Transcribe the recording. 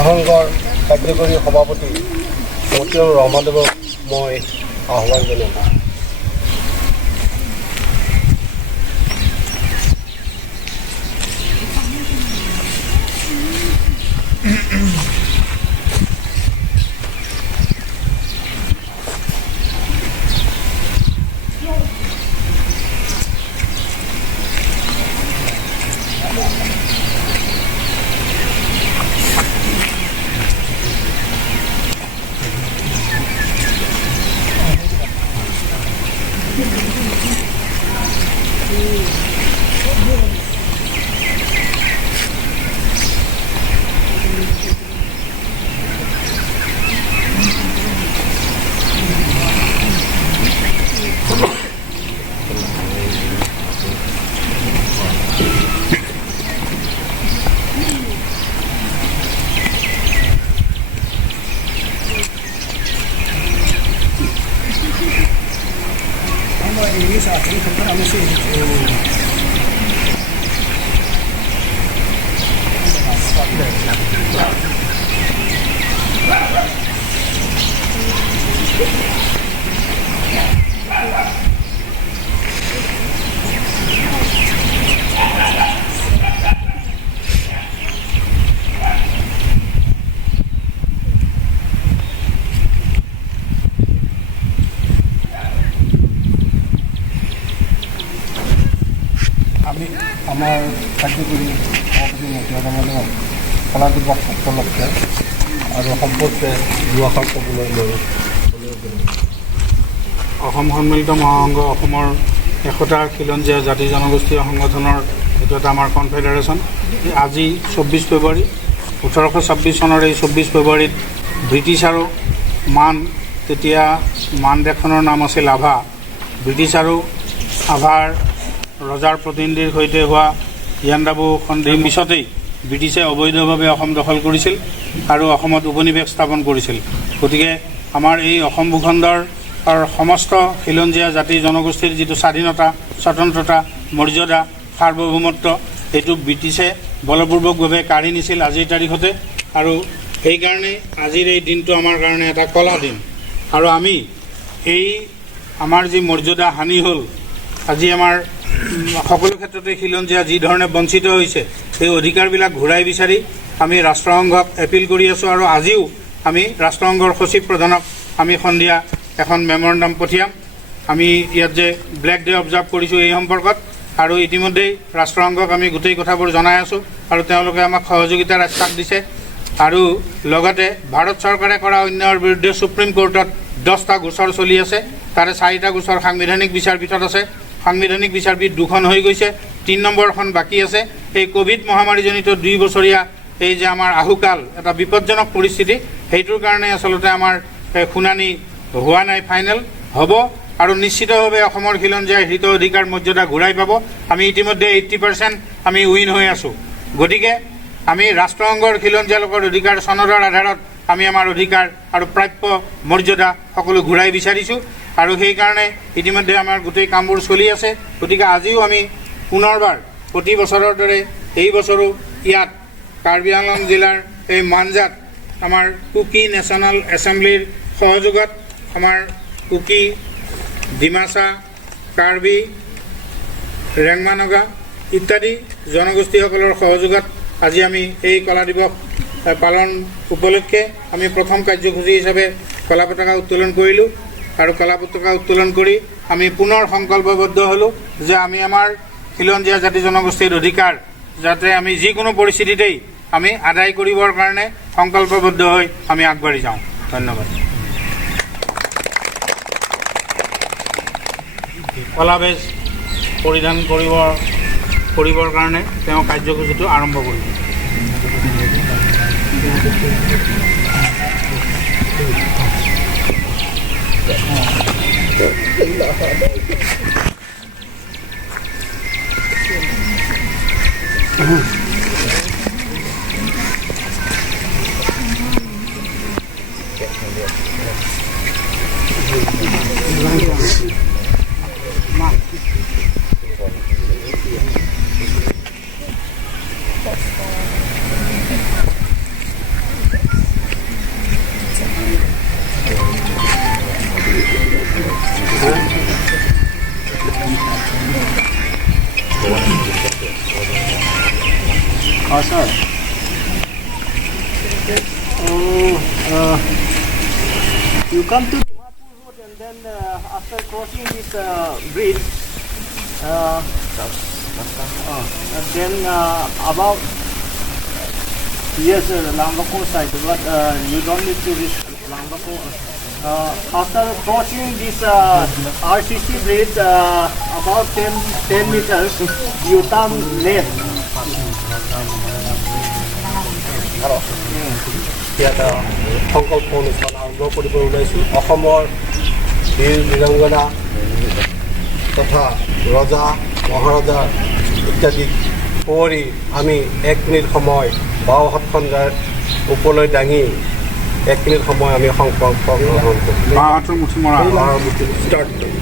আহংগৰ কাৰ্যকৰী সভাপতি মতিউৰ ৰহমানদেৱক মই আহ্বান জনাইছোঁ। আমি আমাৰ কাৰ্যকৰী সভাপতি মতিউৰ ৰহমানদেৱক কলা দিৱস উপলক্ষে আৰু সম্পৰ্কে দুআষাৰ ক'বলৈ লৈ অসম সন্মিলিত মহাসংঘ অসমৰ একতা খিলঞ্জীয়া জাতি জনগোষ্ঠীয় সংগঠনৰ এইটো এটা আমাৰ কনফেডাৰেশ্যন। আজি 24 ফেব্ৰুৱাৰী 1826 চনৰ এই 24 ফেব্ৰুৱাৰীত ব্ৰিটিছ আৰু তেতিয়া মান দেশখনৰ নাম আছিল আভা। ব্ৰিটিছ আৰু আভাৰ ৰজাৰ প্ৰতিনিধিৰ সৈতে হোৱা ইয়াণ্ডাবু সন্ধিৰ পিছতেই ব্ৰিটিছে অবৈধভাৱে অসম দখল কৰিছিল আৰু অসমত উপনিৱেশ স্থাপন কৰিছিল। গতিকে আমাৰ এই অসম ভূখণ্ডৰ সমস্ত খিলঞ্জীয়া জাতি জনগোষ্ঠীৰ যিটো স্বাধীনতা, স্বতন্ত্ৰতা, মৰ্যাদা, সাৰ্বভৌমত্ব এইটো ব্ৰিটিছে বলপূৰ্বকভাৱে কাঢ়ি নিছিল আজিৰ তাৰিখতে। আৰু সেইকাৰণে আজিৰ এই দিনটো আমাৰ কাৰণে এটা কলা দিন। আৰু আমি এই আমাৰ যি মৰ্যাদা হানি হ'ল, আজি আমাৰ সকলো ক্ষেত্ৰতে খিলঞ্জীয়া যি ধৰণে বঞ্চিত হৈছে, সেই অধিকাৰবিলাক ঘূৰাই বিচাৰি আমি ৰাষ্ট্ৰসংঘক এপিল কৰি আছোঁ। আৰু আজিও আমি ৰাষ্ট্ৰসংঘৰ সচিব প্ৰধানক আমি সন্ধিয়া এখন মেমৰেণ্ডাম পঠিয়াম। আমি ইয়াত যে ব্লেক ডে অবজাৰ্ভ কৰিছোঁ এই সম্পৰ্কত, আৰু ইতিমধ্যেই ৰাষ্ট্ৰসংঘক আমি গোটেই কথাবোৰ জনাই আছোঁ আৰু তেওঁলোকে আমাক সহযোগিতাৰ আশ্বাস দিছে। আৰু লগতে ভাৰত চৰকাৰে কৰা অন্যায়ৰ বিৰুদ্ধে সুপ্ৰিম কোৰ্টত 10টা গোচৰ চলি আছে। তাৰে 4টা গোচৰ সাংবিধানিক বিচাৰপীঠত আছে। সাংবিধানিক বিচাৰপীঠ 2খন হৈ গৈছে, 3 নম্বৰখন বাকী আছে। এই কোভিড মহামাৰীজনিত 2 বছৰীয়া এই যে আমাৰ আহুকাল, এটা বিপদজনক পৰিস্থিতি, সেইটোৰ কাৰণে আচলতে আমাৰ শুনানি হোৱা নাই। ফাইনেল হ'ব আৰু নিশ্চিতভাৱে অসমৰ খিলঞ্জীয়াৰ হিত অধিকাৰ মৰ্যাদা ঘূৰাই পাব। আমি ইতিমধ্যে 80% আমি উইন হৈ আছোঁ। গতিকে আমি ৰাষ্ট্ৰসংঘৰ খিলঞ্জীয়া লোকৰ অধিকাৰ চনদৰ আধাৰত আমি আমাৰ অধিকাৰ আৰু প্ৰাপ্য মৰ্যাদা সকলো ঘূৰাই বিচাৰিছোঁ। আৰু সেইকাৰণে ইতিমধ্যে আমাৰ গোটেই কামবোৰ চলি আছে। গতিকে আজিও আমি পুনৰবাৰ প্ৰতি বছৰৰ দৰে এই বছৰো ইয়াত কাৰ্বি আংলং জিলাৰ এই মানজাত আমাৰ কুকি নেশ্যনেল এছেম্বলিৰ সহযোগত আমাৰ কুকি, ডিমাচা, কাৰ্বি, ৰেংমানগা ইত্যাদি জনগোষ্ঠীসকলৰ সহযোগত আজি আমি এই কলা দিৱস পালন উপলক্ষে আমি প্ৰথম কাৰ্যসূচী হিচাপে কলা পতাকা উত্তোলন কৰিলোঁ। আৰু কলা পতাকা উত্তোলন কৰি আমি পুনৰ সংকল্পবদ্ধ হ'লোঁ যে আমি আমাৰ খিলঞ্জীয়া জাতি জনগোষ্ঠীৰ অধিকাৰ যাতে আমি যিকোনো পৰিস্থিতিতেই আমি আদায় কৰিবৰ কাৰণে সংকল্পবদ্ধ হৈ আমি আগবাঢ়ি যাওঁ। ধন্যবাদ। কলা বেজ পৰিধান কৰিবৰ কাৰণে তেওঁ কাৰ্যসূচীটো আৰম্ভ কৰিলে। Oh, sir. You come to Dimapur Road and then after crossing this bridge, and then about yes, Lambako side, but you don't need to reach Lambako. After crossing this RCC bridge, about 10 meters, you turn left. ইয়াত সংকল্প অনুষ্ঠান আৰম্ভ কৰিব ওলাইছোঁ অসমৰ বীৰ বীৰাংগনা তথা ৰজা মহাৰজা ইত্যাদি সুঁৱৰি আমি 1 মিনিট সময় বাওঁ হাতখন ওপৰলৈ দাঙি 1 মিনিট সময় আমি সংকল্প গ্ৰহণ কৰিম বাওঁ হাতৰ মুঠি মৰা ষ্টাৰ্ট কৰিম